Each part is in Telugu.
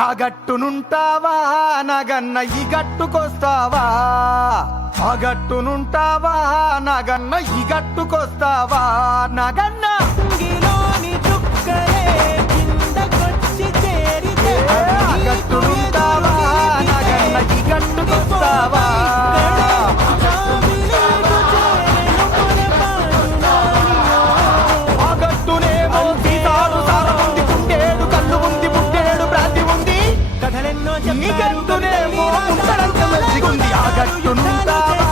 ఆ గట్టునుంటావా నగన్న ఈ గట్టుకొస్తావా, ఆ గట్టునుంటావా నగన్న ఈ గట్టుకొస్తావా నగన్న. ఆ గట్టునుంటావా నగన్న ఈ గట్టుకొస్తావా. ఆ గట్టునేమో సీతాడు సారముంది, గుండేడు కళ్ళు ఉంది, ముట్టేడు భ్రాంతి ఉంది. ఈ గట్టునేమో ముందడంత మంచిగుంది. ఆ గట్టునుంటావా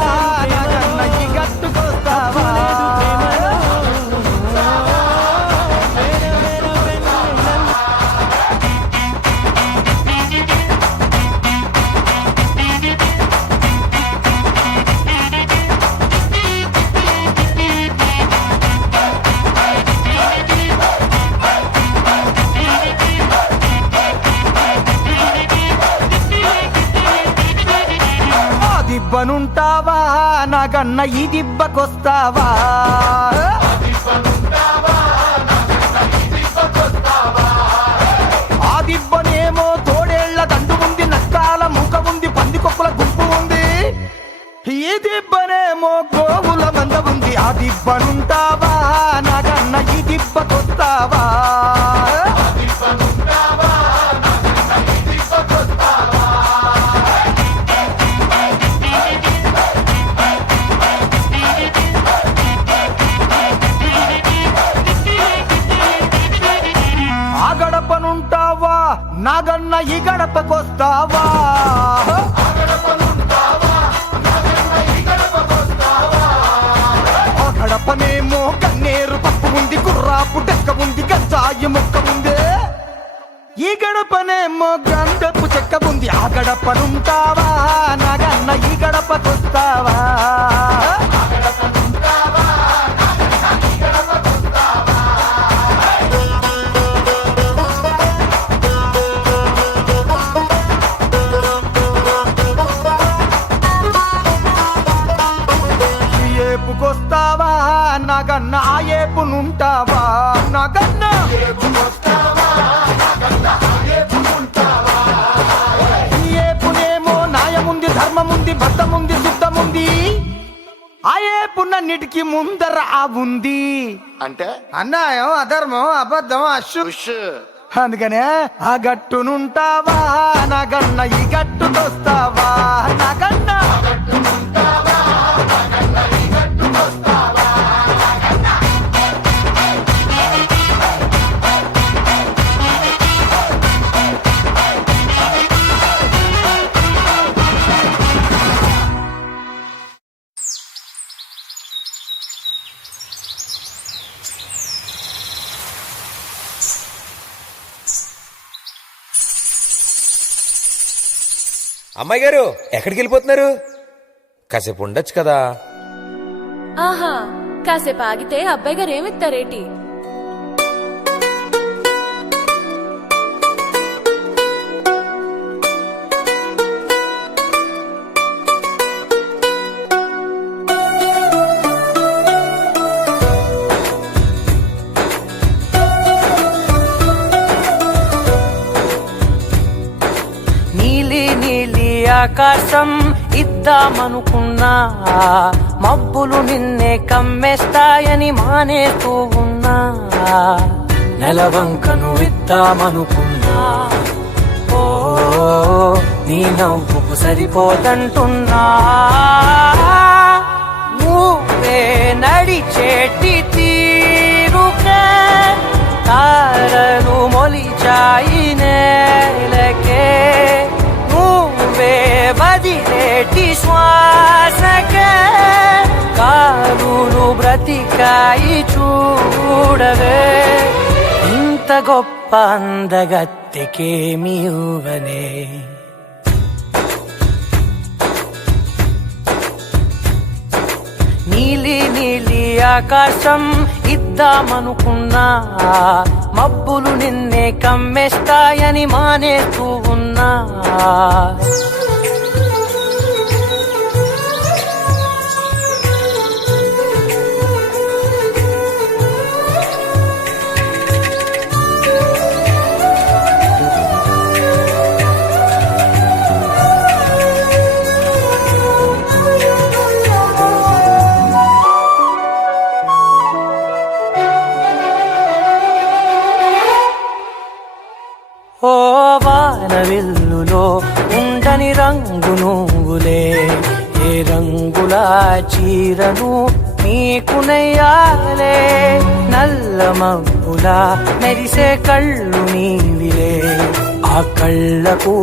నగన్న ఈ గట్టుకొస్తావా. దిబ్బనుంటావా నగన్న ఈ దిబ్బకొస్తావా. ఆ దిబ్బనేమో తోడేళ్ల దండు ఉంది, నక్కాల మూక ఉంది, పందికొక్కుల గుంపు ఉంది. ఈ దిబ్బనేమో గోవుల మంద ఉంది. ఆ దిబ్బనుంటావా నగన్న ఈ దిబ్బకొస్తావా. గడపనుంటావా నాగన్న ఈ గడపకొస్తావా. ఆ గడపనేమో కన్నేరు పప్పు ఉంది, కుర్రాపు డెక్క ఉంది, గంజాయి మొక్క ఉంది. ఈ గడపనేమో గంధపు చెక్క ఉంది. ఆ గడపనుంటావా నాగన్న ఈ గడపకొస్తావా. ఏపుకొస్తావా నగన్న ఆ ఏపునుంటావా నగన్న. ఈ ఏపునేమో న్యాయముంది, ధర్మముంది, బద్ధముంది, శుద్ధముంది. ఆ ఏపునన్నిటికీ ముందర ఆ ఉంది. అంటే అన్యాయం, అధర్మం, అబద్ధం, అశుష్. అందుకనే ఆ గట్టునుంటావా నగన్న ఈ గట్టుకొస్తావా నగన్న. అమ్మాయి గారు ఎక్కడికి వెళ్ళిపోతున్నారు? కాసేపు ఉండొచ్చు కదా. ఆహా, కాసేపు ఆగితే అబ్బాయి గారు ఏమిస్తారేటి? ఆకాశం ఇద్దామనుకున్నా, మబ్బులు నిన్నే కమ్మేస్తాయని మానేస్తూ ఉన్నా. నెలవంకను ఇద్దామనుకున్నా, ఓ నీ నవ్వుకు సరిపోదంటున్నా. నువ్వే నడిచేటి తీరుకే తారలు మొలిచాయి నేలకే. వదిలేటి శ్వాసకే కారులు బ్రతికాయి చూడవే. ఇంత గొప్ప అందగత్తెకేమి ఇవ్వనే. నీలి నీలి ఆకాశం ఇద్దామనుకున్నా, మబ్బులు నిన్నే కమ్మేస్తాయని మానేస్తూ ఉన్నా. వాన వెల్లులో ఉండని రంగు నువ్వులే ఏ రంగుల చీరను నీకు నెయ్యాలే నల్ల మబ్బుల మెరిసే కళ్ళు నీవిలే ఆ కళ్ళకు